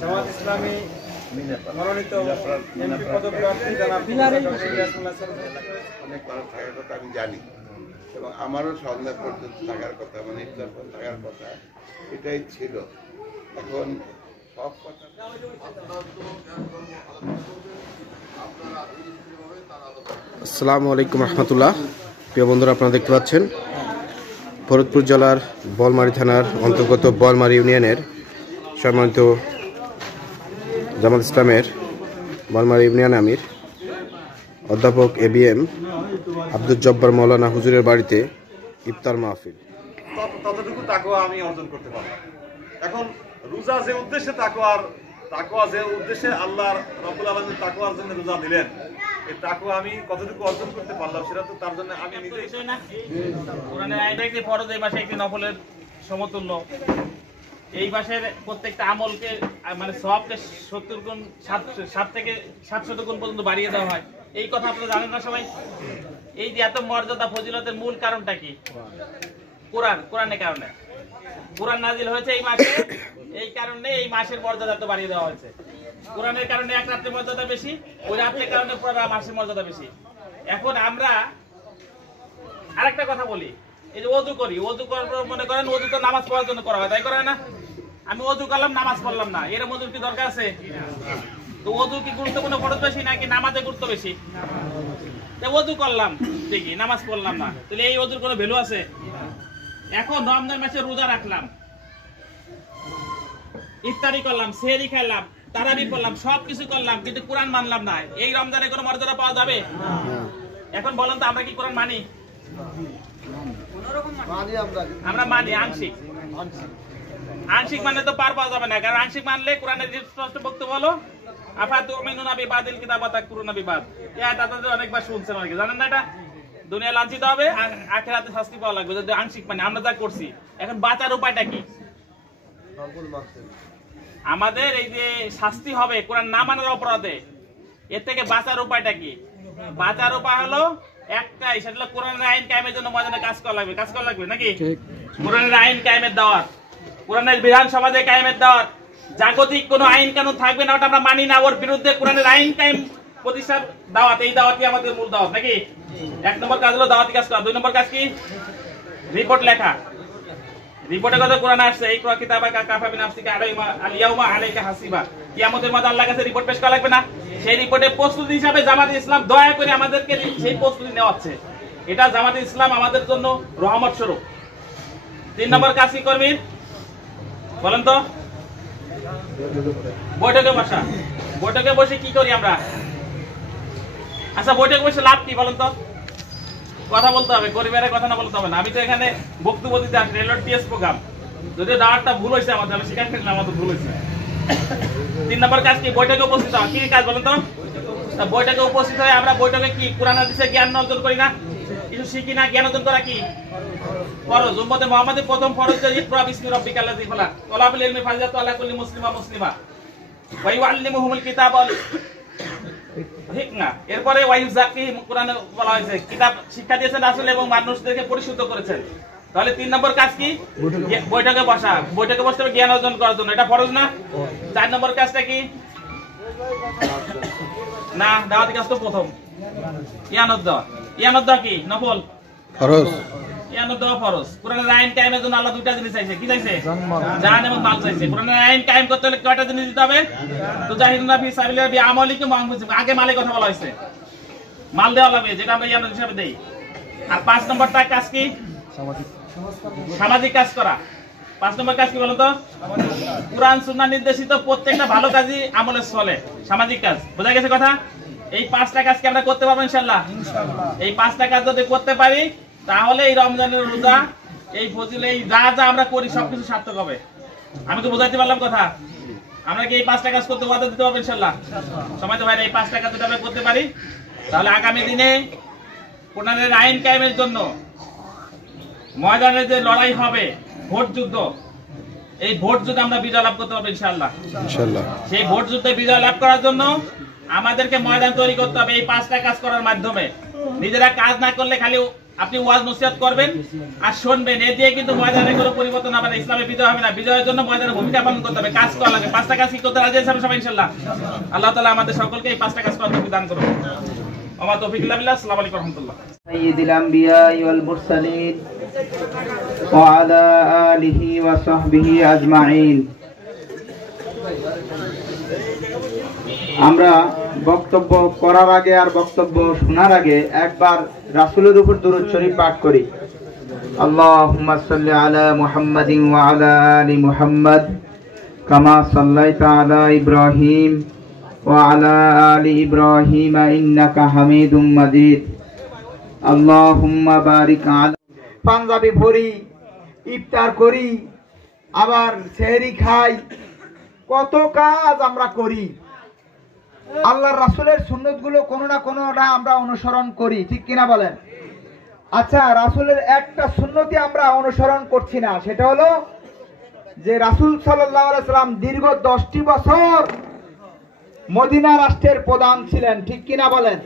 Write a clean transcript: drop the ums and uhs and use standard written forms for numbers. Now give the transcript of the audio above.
জামাত ইসলামী মনোনীত এমপি পদপ্রার্থী অনেক মানুষ থাকার কথা আমি জানি এবং আমারও সন্ধ্যা পর্যন্ত থাকার কথা, মানে ইফতার পর্যন্ত থাকার কথা, এটাই ছিল। এখন সব কথা আসসালামু আলাইকুম রহমতুল্লাহ। প্রিয় বন্ধুরা, আপনারা দেখতে পাচ্ছেন ফরিদপুর জেলার বলমারী থানার অন্তর্গত বলমারী ইউনিয়নের সম্মানিত জামাত ইসলামের বলমারী ইউনিয়ন আমির অধ্যাপক ABM আব্দুল জব্বার মৌলানা হুজুরের বাড়িতে ইফতার মাহফিল। ততটুকু তাকওয়া আমি অর্জন করতে পারলাম। এখন রোজা যে উদ্দেশ্যে তাকওয়া যে উদ্দেশ্যে আল্লাহ রাব্বুল আলামিন তাকওয়ার জন্য রোজা দিলেন, এই তাকওয়া আমি কতটুকু অর্জন করতে পারলাম সেটা তো তার জন্য আমি নিজেই না। কোরআনের আয়াতে একটি ফরজ, এই মাসে একটি নফলের সমতুল্য। এই মাসের প্রত্যেকটা আমলকে মানে সওয়াবকে 70 গুণ 7 থেকে 700 গুণ পর্যন্ত বাড়িয়ে দেওয়া হয়। এই কথা আপনারা জানেন না সবাই? এই যে এত মর্যাদা ফজিলতের মূল কারণটা কি? কোরআনের কারণে। কোরআন নাজিল হয়েছে এই মাসে, এই কারণে এই মাসের মর্যাদা তো বাড়িয়ে দেওয়া হয়েছে। কোরআনের কারণে এক রাত্রের মর্যাদা বেশি, ওই রাত্রের কারণে পুরো মাসের মর্যাদা বেশি। এখন আমরা আরেকটা কথা বলি, এই যে ওযু করি, ওযু করার মনে করেন ওযু তো নামাজ পড়ার জন্য করা হয়, তাই করে না? আমি ওযু করলাম, নামাজ পড়লাম না, এর ওযুর কি দরকার আছে? তো ওযু কি গুরুত্বপূর্ণ ফরজ বেশি নাকি নামাজে গুরুত্ব বেশি? ওযু করলাম ঠিকই, নামাজ পড়লাম না, তাহলে এই ওযুর কোনো ভ্যালু আছে? এখন রমজান মাসে রোজা রাখলাম, ইফতারি করলাম, সেহরি খাইলাম, তারাবি পড়লাম, সবকিছু করলাম, কিন্তু কোরআন মানলাম না, এই রমজানে কোনো মর্যাদা পাওয়া যাবে? এখন বলেন তো, আমরা কি কোরআন মানি? আমরা মানি আংশিক। আংশিক মানে তো পার পাওয়া যাবে না, কারণ আংশিক মানলে কোরআনের স্পষ্ট বক্তব্য হলো আফাতুমিনুনা বিবাদিল কিতাব ওয়া তাকফুরুনা বিবাদ। এটা আপনাদের অনেকবার শুনছেন, অনেকে জানেন না। এটা দুনিয়া লাঞ্ছিত হবে, আখিরাতে শাস্তি পাওয়া লাগবে যদি আংশিক মানে আমরা যা করছি। এখন বাঁচার উপায়টা কি? আমাদের এই যে শাস্তি হবে কোরআন না মানার অপরাধে, এর থেকে বাঁচার উপায়টা কি? বাঁচার উপায় হলো একটাই, সেটা হলো কোরআনের আইন কায়েমের জন্য ময়দানে কাজ করা লাগবে নাকি? কোরআনের আইন কায়েমের দাওয়াত, কোরআনের বিধান সমাজে কায়েমের দাওয়াত। জাগতিক কোনো আইন কানুন থাকবে না, ওটা আমরা মানি না, ওর বিরুদ্ধে কোরআনের আইন কায়েম প্রতিষ্ঠার দাওয়াত, এই দাওয়াতই আমাদের মূল দাওয়াত নাকি? 1 নম্বর কাজ হলো দাওয়াতি কাজ করা। 2 নম্বর কাজ কি? রিপোর্ট লেখা। রিপোর্টের কথা কোরআন আসছে, এই কিতাবাকা কাফা বিনাফসিকা আল-ইয়াউমা আলাইকা হাসিবা। কিয়ামতের মাঠে আল্লাহর কাছে রিপোর্ট পেশ করা লাগবে না? সেই রিপোর্টের প্রস্তুতি হিসাবে জামাত ইসলাম দয়া করে আমাদেরকে সেই প্রস্তুতি নেওয়াচ্ছে। এটা জামাত ইসলাম আমাদের জন্য রহমত স্বরূপ। 3 নম্বর কাজ কি করবি বলেন তো? বৈঠকে বসা। বৈঠকে বসে কি করি আমরা? আচ্ছা, বৈঠকে বসে লাভ কি বলেন তো? কথা বলতে হবে, পরিবারের কথা না বলতে হবে না। আমি তো এখানে বক্তব্য দিতে আসি, রেলওয়ে টিএস প্রোগ্রাম। যদিও দাওয়াতটা ভুল হয়েছে আমাদের, আমি স্বীকার করলাম আমাদের ভুল হয়েছে। 3 নম্বর কাজ কি? বৈঠকে উপস্থিত হওয়া। কি কাজ বলেন তো? বৈঠকে উপস্থিত হয়ে আমরা বৈঠকে কি কোরআন হাদিসের জ্ঞান অর্জন করি না? কিছু শিখি না? জ্ঞান অর্জন করা কি ফরজ। উম্মতে মুহাম্মাদের প্রথম ফরজ যে ইকরা বিসমি রাব্বিকাল্লাযী খালাক, তালাবুল ইলমি ফারিদাতু আলা কুল্লি মুসলিমা মুসলিমা ওয়া ইউআল্লিমুহুমুল কিতাবা হিকমা। এরপরে ওয়াইউযাক্কিহিম, কোরআনে বলা হয়েছে কিতাব শিক্ষা দিয়েছেন রাসূল এবং মানুষদেরকে পরিশুদ্ধ করেছেন। তাহলে 3 নম্বর কাজ কি? বৈঠকে বসা। বৈঠকে বসতে হবে জ্ঞান অর্জন করার জন্য, এটা ফরজ না? 4 নম্বর কাজটা কি? না, দাওয়াতি কাজ তো প্রথম। ইয়ানত দেওয়া। ইয়ানত দেওয়া কি নফল? ফরজ। ইয়ানত দেওয়া ফরজ। কোরআনের আইন কায়েমের জন্য আল্লাহ দুইটা জিনিস চাইছে। কি চাইছে? জান এবং মাল চাইছে। কোরআনের আইন কায়েম করতে হলে কয়টা জিনিস দিতে হবে? তুজাহিদুনা ফি সাবিলিল্লাহি বিআমালিকুম ওয়া আনফুসিকুম। আগে মালের কথা বলা হয়েছে, মাল দেওয়া লাগবে, যেটা আমরা ইয়ানত হিসাবে দেই। আর 5 নম্বরটা কাজ কি? সামাজিক কাজ করা। 5 নম্বর কাজ কি বলতো? কোরআন সুন্নাহ নির্দেশিত প্রত্যেকটা ভালো কাজই আমলের চলে, সামাজিক কাজ। বোঝা গেছে কথা? এই 5টা কাজ কি আমরা করতে পারবো ইনশাআল্লাহ? এই 5টা কাজ যদি করতে পারি, তাহলে এই রমজানের রোজা, এই ফজিল, এই যা যা আমরা করি সবকিছু সার্থক হবে। আমি তো বোঝাতে পারলাম কথা? আমরা কি এই 5টা কাজ করতে ওয়াদা দিতে পারবো ইনশাআল্লাহ? সময় তো ভাই, এই 5টা কাজ যদি আমরা করতে পারি, তাহলে আগামী দিনে কোরআনের আইন কায়েমের জন্য ময়দানে যে লড়াই হবে, ভোট যুদ্ধ, এই ভোট যুদ্ধে আমরা বিজয় লাভ করতে পারবো ইনশাআল্লাহ। সেই ভোট যুদ্ধে বিজয় লাভ করার জন্য আমাদেরকে ময়দান তৈরি করতে হবে এই 5টা কাজ করার মাধ্যমে। নিজেরা কাজ না করলে খালি আপনি ওয়াজ নসিহত করবেন আর শুনবেন, এ দিয়ে কিন্তু ময়দানে কোনো পরিবর্তন হবে না, ইসলামে বিজয় হবে না। বিজয়ের জন্য ময়দানে ভূমিকা পালন করতে হবে, কাজ করা লাগে। 5টা কাজ কি করতে রাজি আছেন সবাই ইনশাআল্লাহ? আল্লাহ তাআলা আমাদের সকলকে এই 5টা কাজ করার তৌফিক দান করুন। ওয়া মা তৌফিক ইল্লা বিল্লাহ। আসসালামু আলাইকুম ওয়া রাহমাতুল্লাহ। সাইয়্যিদিল আমবিয়া ওয়াল মুরসালিন ওয়া আলা আলিহি ওয়া সাহবিহি আজমাইন। আমরা বক্তব্য করার আগে আর বক্তব্য শোনার আগে একবার রাসূলের উপর দুরূদ শরীফ পাঠ করি। আল্লাহুম্মা সাল্লি আলা মুহাম্মাদিন ওয়া আলা আলি মুহাম্মাদ কামা সাল্লাইতা আলা ইব্রাহিম ওয়া আলা আলি ইব্রাহিম ইন্নাকা হামিদুম মাজিদ। আল্লাহুম্মা বারিক আলা। পাঞ্জাবি পরি, ইফতার করি, আবার সেহরি খাই, কত কাজ আমরা করি। আল্লাহর রাসূলের সুন্নতগুলো কোনো না কোনোটা আমরা অনুসরণ করি, ঠিক কিনা বলেন? আচ্ছা, রাসূলের একটা সুন্নতি আমরা অনুসরণ করছি না, সেটা হলো যে রাসূল সাল্লাল্লাহু আলাইহি সাল্লাম দীর্ঘ 10টি বছর মদিনা রাষ্ট্রের প্রধান ছিলেন, ঠিক কিনা বলেন?